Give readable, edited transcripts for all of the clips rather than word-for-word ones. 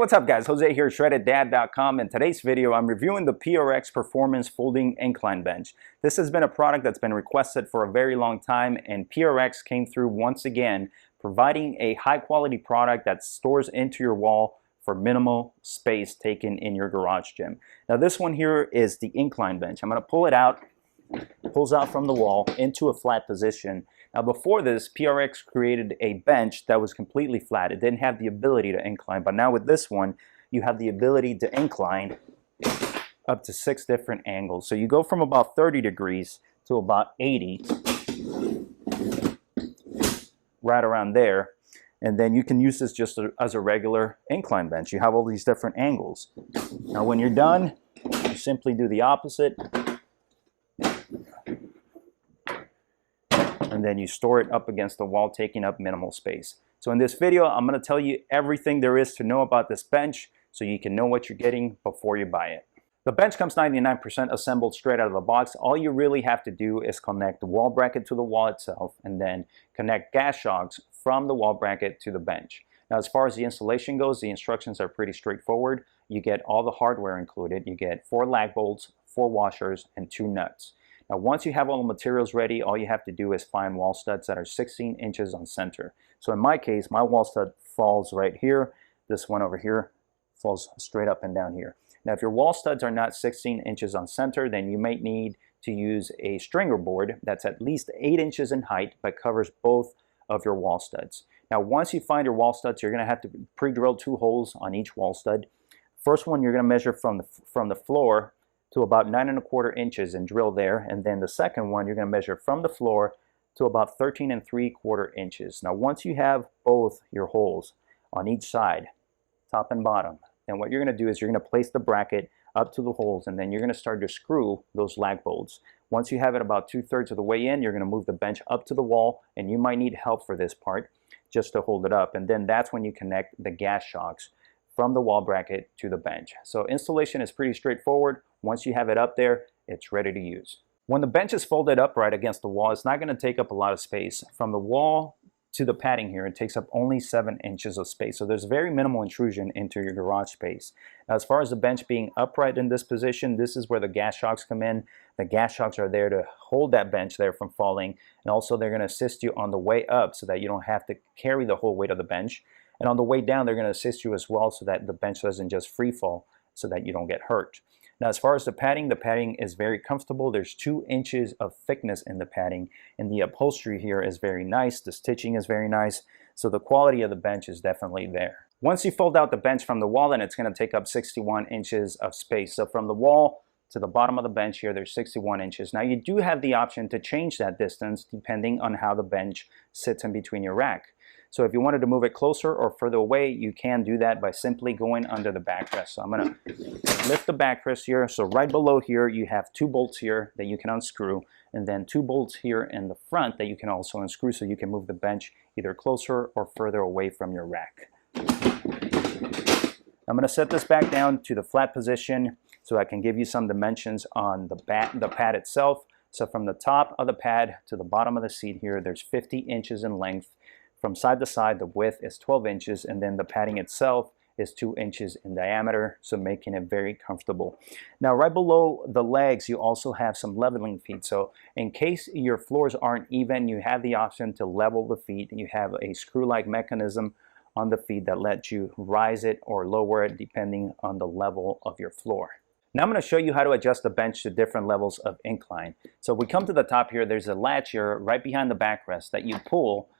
what's up guys? Jose here, shreddeddad.com. In today's video, I'm reviewing the PRx Performance Folding Incline Bench. This has been a product that's been requested for a very long time, and PRx came through once again, providing a high quality product that stores into your wall for minimal space taken in your garage gym. Now this one here is the incline bench. I'm going to pull it out, pulls out from the wall into a flat position. Now before this, PRx created a bench that was completely flat. It didn't have the ability to incline, but now with this one, you have the ability to incline up to 6 different angles. So you go from about 30 degrees to about 80, right around there. And then you can use this just as a regular incline bench. You have all these different angles. Now when you're done, you simply do the opposite. And then you store it up against the wall, taking up minimal space. So in this video, I'm going to tell you everything there is to know about this bench so you can know what you're getting before you buy it. The bench comes 99% assembled straight out of the box. All you really have to do is connect the wall bracket to the wall itself and then connect gas shocks from the wall bracket to the bench. Now as far as the installation goes, the instructions are pretty straightforward. You get all the hardware included. You get 4 lag bolts, 4 washers, and 2 nuts. Now once you have all the materials ready, all you have to do is find wall studs that are 16 inches on center. So in my case, my wall stud falls right here. This one over here falls straight up and down here. Now if your wall studs are not 16 inches on center, then you might need to use a stringer board that's at least 8 inches in height but covers both of your wall studs. Now once you find your wall studs, you're going to have to pre-drill 2 holes on each wall stud. First one you're going to measure from the floor to about 9 1/4 inches and drill there, and then the second one you're going to measure from the floor to about 13 3/4 inches. Now once you have both your holes on each side, top and bottom, then what you're going to do is you're going to place the bracket up to the holes, and then you're going to start to screw those lag bolts. Once you have it about 2/3 of the way in, you're going to move the bench up to the wall, and you might need help for this part just to hold it up, and then that's when you connect the gas shocks from the wall bracket to the bench. So installation is pretty straightforward. Once you have it up there, it's ready to use. When the bench is folded upright against the wall, it's not going to take up a lot of space. From the wall to the padding here, it takes up only 7 inches of space. So there's very minimal intrusion into your garage space. Now, as far as the bench being upright in this position, this is where the gas shocks come in. The gas shocks are there to hold that bench there from falling. And also they're going to assist you on the way up so that you don't have to carry the whole weight of the bench. And on the way down, they're going to assist you as well so that the bench doesn't just free fall so that you don't get hurt. Now, as far as the padding is very comfortable. There's 2 inches of thickness in the padding, and the upholstery here is very nice. The stitching is very nice, so the quality of the bench is definitely there. Once you fold out the bench from the wall, then it's going to take up 61 inches of space. So from the wall to the bottom of the bench here, there's 61 inches. Now, you do have the option to change that distance depending on how the bench sits in between your rack. So if you wanted to move it closer or further away, you can do that by simply going under the backrest. So I'm going to lift the backrest here. So right below here, you have 2 bolts here that you can unscrew, and then 2 bolts here in the front that you can also unscrew so you can move the bench either closer or further away from your rack. I'm going to set this back down to the flat position so I can give you some dimensions on the pad itself. So from the top of the pad to the bottom of the seat here, there's 50 inches in length. From side to side, the width is 12 inches, and then the padding itself is 2 inches in diameter, so making it very comfortable. Now, right below the legs, you also have some leveling feet. So in case your floors aren't even, you have the option to level the feet. You have a screw-like mechanism on the feet that lets you rise it or lower it depending on the level of your floor. Now I'm going to show you how to adjust the bench to different levels of incline. So we come to the top here, there's a latch here right behind the backrest that you pull,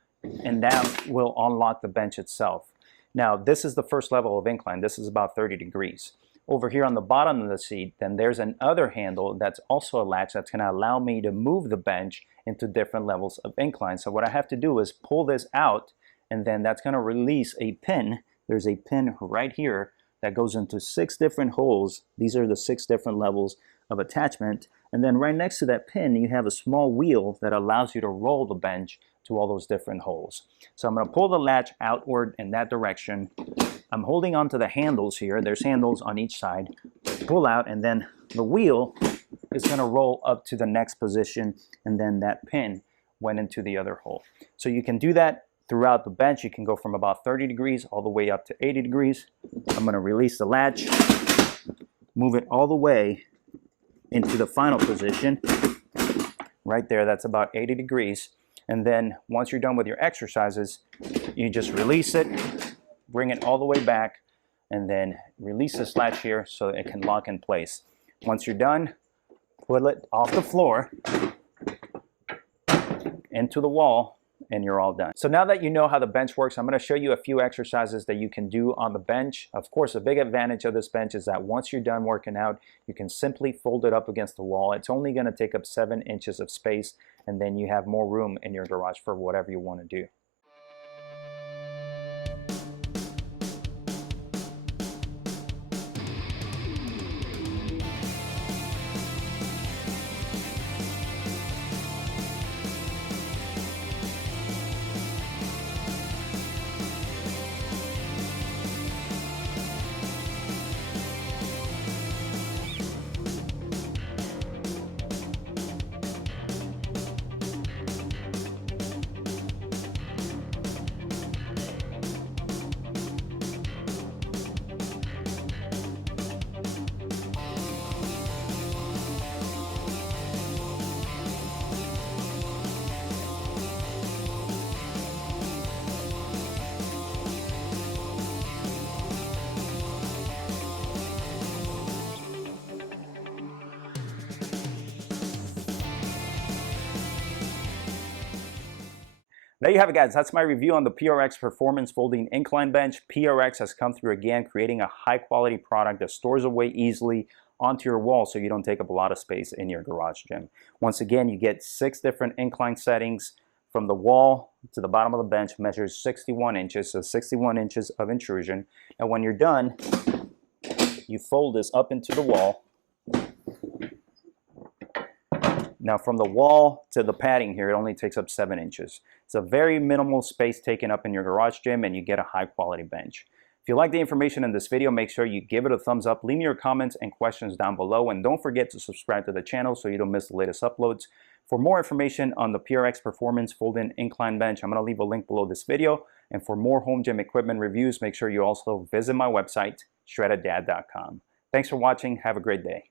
and that will unlock the bench itself. Now this is the first level of incline. This is about 30 degrees. Over here on the bottom of the seat, then there's another handle that's also a latch that's going to allow me to move the bench into different levels of incline. So what I have to do is pull this out, and then that's going to release a pin. There's a pin right here that goes into 6 different holes. These are the 6 different levels of attachment. And then right next to that pin, you have a small wheel that allows you to roll the bench to all those different holes. So I'm going to pull the latch outward in that direction. I'm holding onto the handles here. There's handles on each side. Pull out, and then the wheel is going to roll up to the next position, and then that pin went into the other hole. So you can do that throughout the bench, you can go from about 30 degrees all the way up to 80 degrees. I'm going to release the latch, move it all the way into the final position. Right there, that's about 80 degrees. And then once you're done with your exercises, you just release it, bring it all the way back, and then release this latch here so it can lock in place. Once you're done, pull it off the floor into the wall, and you're all done. So now that you know how the bench works, I'm going to show you a few exercises that you can do on the bench. Of course, a big advantage of this bench is that once you're done working out, you can simply fold it up against the wall. It's only going to take up 7 inches of space, and then you have more room in your garage for whatever you want to do. There you have it, guys. That's my review on the PRx Performance Folding Incline Bench. PRx has come through again, creating a high-quality product that stores away easily onto your wall so you don't take up a lot of space in your garage gym. Once again, you get 6 different incline settings. From the wall to the bottom of the bench measures 61 inches, so 61 inches of intrusion. And when you're done, you fold this up into the wall. Now from the wall to the padding here, it only takes up 7 inches. It's a very minimal space taken up in your garage gym, and you get a high quality bench. If you like the information in this video, make sure you give it a thumbs up, leave me your comments and questions down below, and don't forget to subscribe to the channel so you don't miss the latest uploads. For more information on the PRx Performance Fold-In Incline Bench, I'm going to leave a link below this video. And for more home gym equipment reviews, make sure you also visit my website, shreddedad.com. Thanks for watching. Have a great day.